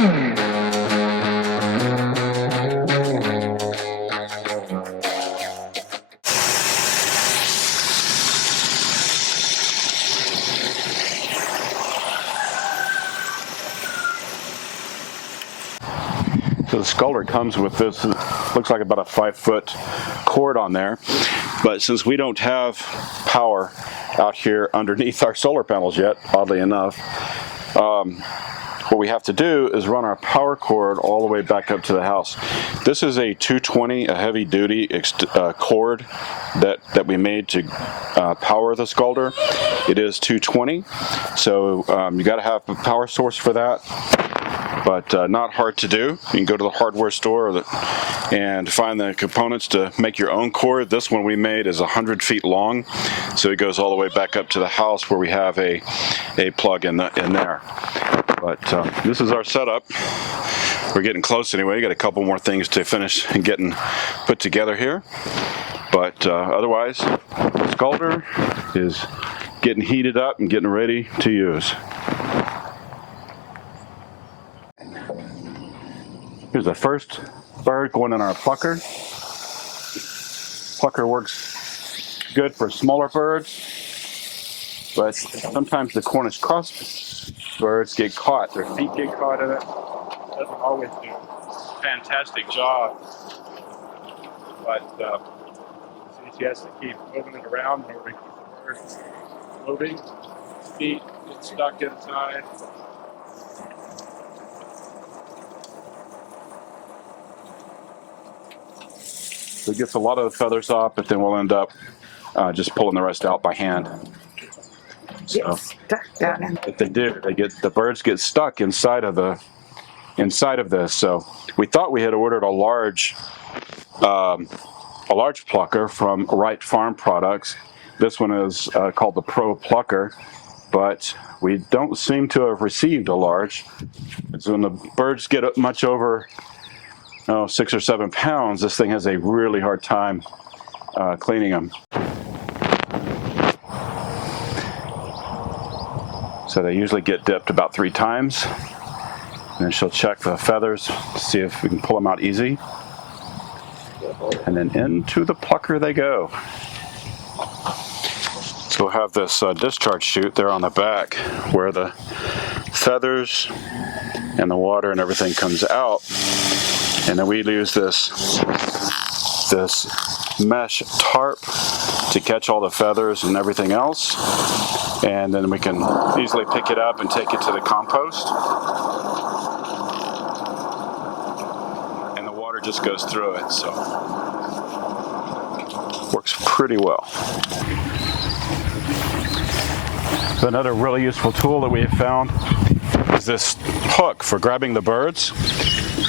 So the scalder comes with this, looks like about a 5-foot cord on there, but since we don't have power out here underneath our solar panels yet, oddly enough, what we have to do is run our power cord all the way back up to the house. This is a 220, a heavy duty cord that we made to power the scalder. It is 220, so you got to have a power source for that. But not hard to do. You can go to the hardware store and find the components to make your own cord. This one we made is 100 feet long, so it goes all the way back up to the house where we have a plug in there. But this is our setup. We're getting close anyway. We got a couple more things to finish and getting put together here. But otherwise, the scalder is getting heated up and getting ready to use. Here's the first bird going in our plucker. Plucker works good for smaller birds, but sometimes the Cornish cross birds get caught. Their feet get caught in it. Doesn't always do a fantastic job, but she has to keep moving it around in order to keep the bird moving. Feet get stuck inside. So it gets a lot of the feathers off, but then we'll end up just pulling the rest out by hand. So Stuck down in. if they do, the birds get stuck inside of this. So we thought we had ordered a large plucker from Wright Farm Products. This one is called the Pro Plucker, but we don't seem to have received a large. So when the birds get much over 6 or 7 pounds, this thing has a really hard time cleaning them. So they usually get dipped about 3 times. And then she'll check the feathers to see if we can pull them out easy. And then into the plucker they go. So we'll have this discharge chute there on the back where the feathers and the water and everything comes out. And then we use this mesh tarp to catch all the feathers and everything else. And then we can easily pick it up and take it to the compost. And the water just goes through it, so works pretty well. So another really useful tool that we have found is this hook for grabbing the birds.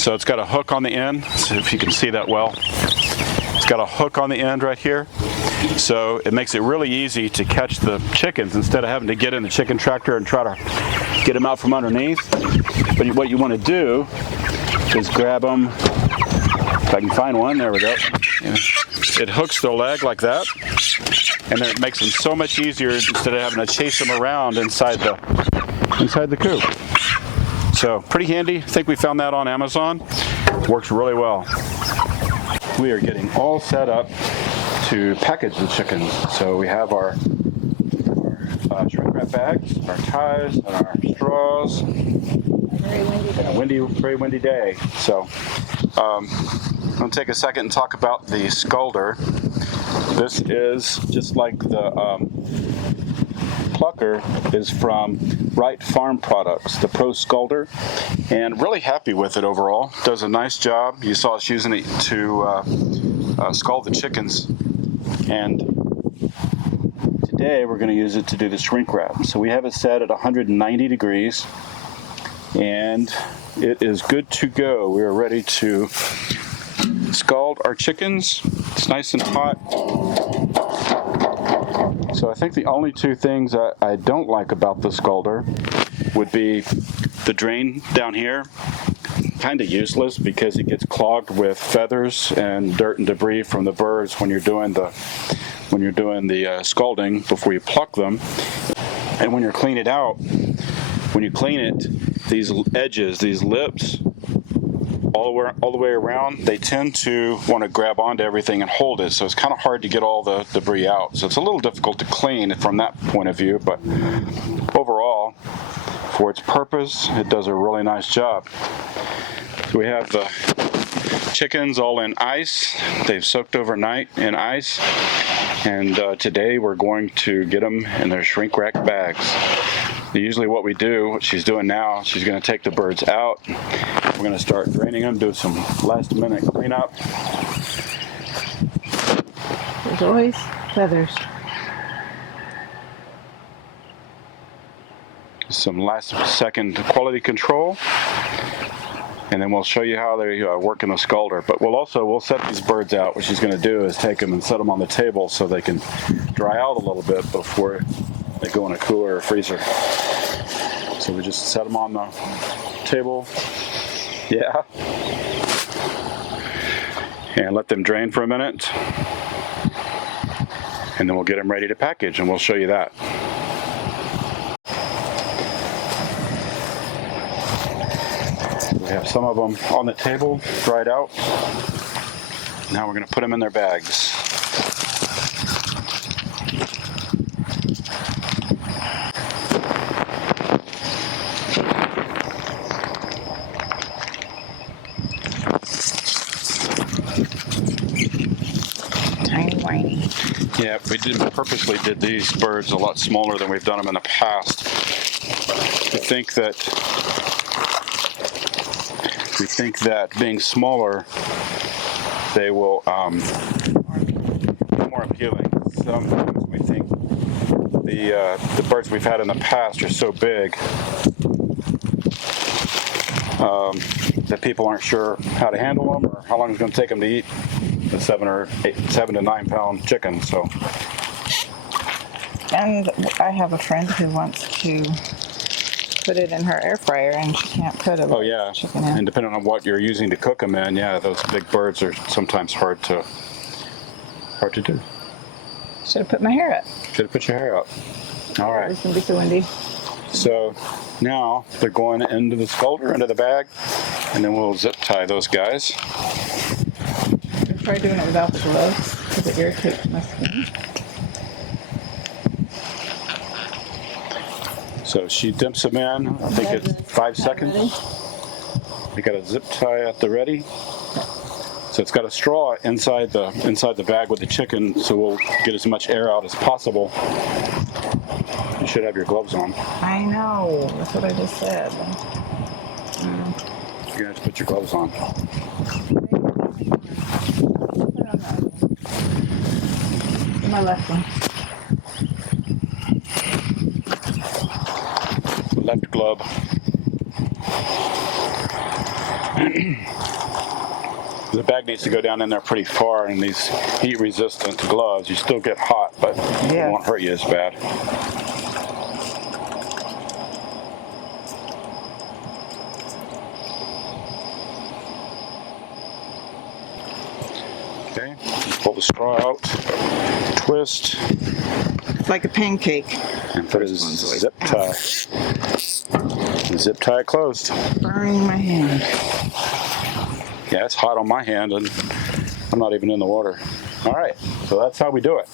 So it's got a hook on the end, so if you can see that well. It's got a hook on the end right here. So it makes it really easy to catch the chickens instead of having to get in the chicken tractor and try to get them out from underneath. But what you want to do is grab them. If I can find one, there we go. It hooks their leg like that, and then it makes them so much easier instead of having to chase them around inside the coop. So pretty handy. I think we found that on Amazon. Works really well. We are getting all set up to package the chickens. So we have our shrink wrap bags, our ties, and our straws. Very windy day. So I'm going to take a second and talk about the scalder. This is just like the plucker is from Wright Farm Products, the Pro Scalder, and really happy with it overall. Does a nice job. You saw us using it to scald the chickens, and today we're going to use it to do the shrink wrap. So we have it set at 190 degrees, and it is good to go. We are ready to scald our chickens. It's nice and hot. So I think the only 2 things I don't like about the scalder would be the drain down here. Kind of useless because it gets clogged with feathers and dirt and debris from the birds when you're doing the scalding before you pluck them. And when you're cleaning it out, when you clean it, these edges, these lips, all the way around, they tend to want to grab onto everything and hold it, so it's kind of hard to get all the debris out. So it's a little difficult to clean from that point of view, but overall, for its purpose, it does a really nice job. So we have the chickens all in ice. They've soaked overnight in ice, and today we're going to get them in their shrink wrap bags. Usually what we do, what she's doing now, she's going to take the birds out. We're going to start draining them, do some last minute cleanup. There's always feathers. Some last second quality control. And then we'll show you how they work in the scalder. But we'll set these birds out. What she's going to do is take them and set them on the table so they can dry out a little bit before they go in a cooler or freezer. So we just set them on the table. Yeah. And let them drain for a minute. And then we'll get them ready to package, and we'll show you that. We have some of them on the table, dried out. Now we're going to put them in their bags. Tiny whiny. Yeah, we purposely did these birds a lot smaller than we've done them in the past. We think that being smaller, they will be more appealing. Sometimes we think the birds we've had in the past are so big that people aren't sure how to handle them or how long it's going to take them to eat the 7 to 9 pound chicken. So, and I have a friend who wants to put it in her air fryer, and she can't put a chicken in. And depending on what you're using to cook them in, yeah, those big birds are sometimes hard to do. Should have put my hair up. Should have put your hair up. All right. It's gonna be so windy. So now they're going into the scalder, into the bag, and then we'll zip tie those guys. I'm probably doing it without the gloves because it irritates my skin. So she dips them in. I think it's 5 seconds. We got a zip tie at the ready. So it's got a straw inside the bag with the chicken, so we'll get as much air out as possible. You should have your gloves on. I know. That's what I just said. You're gonna have to put your gloves on. My left one. Left glove. The bag needs to go down in there pretty far, and these heat-resistant gloves, you still get hot, but it won't hurt you as bad. Okay, pull the straw out, twist. Like a pancake. And put a zip tie. Zip tie closed. Burning my hand. Yeah, it's hot on my hand, and I'm not even in the water. All right, so that's how we do it.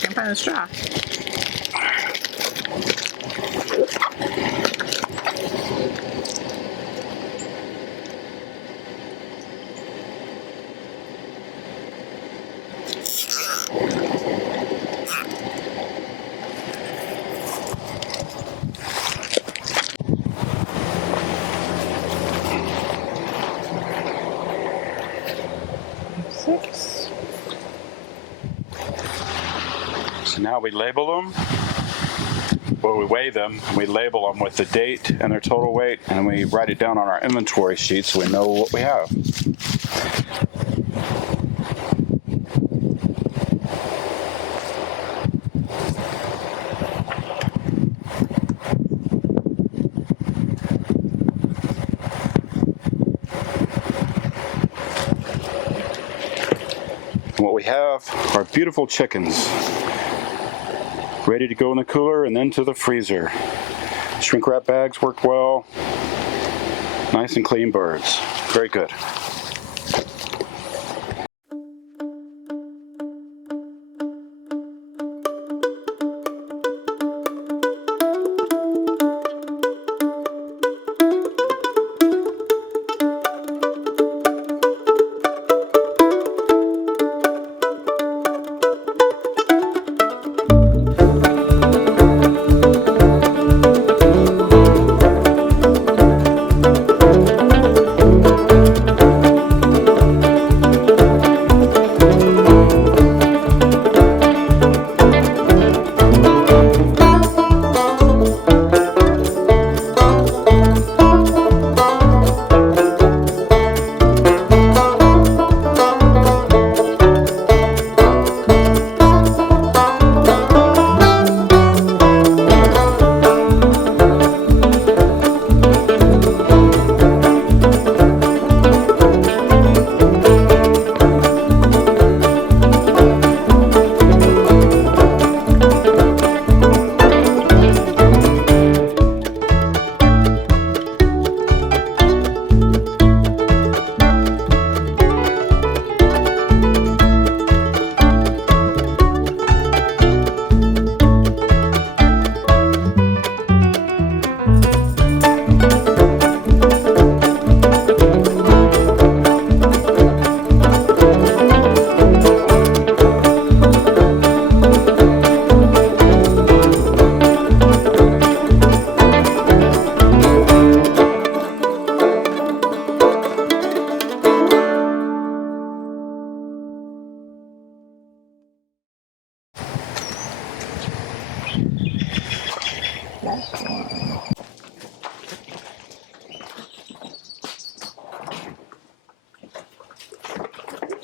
Can't find a straw. So now we label them. Well, we weigh them, we label them with the date and their total weight, and we write it down on our inventory sheet so we know what we have. What we have are beautiful chickens, ready to go in the cooler and then to the freezer. Shrink wrap bags work well. Nice and clean birds. Very good.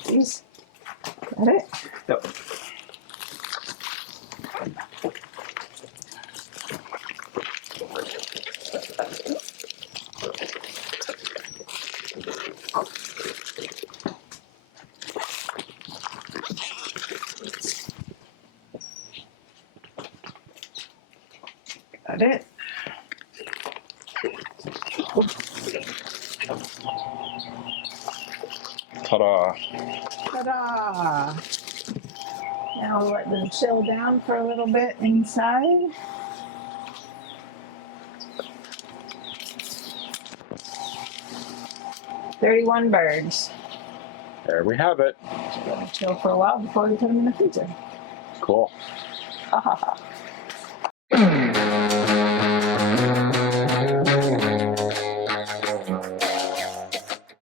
These. Got it? Yep. Got it? Ta-da. Ta-da! Now we'll let them chill down for a little bit inside. "31 birds." There we have it. Gonna chill for a while before we put them in the freezer. Cool. Ha ha ha.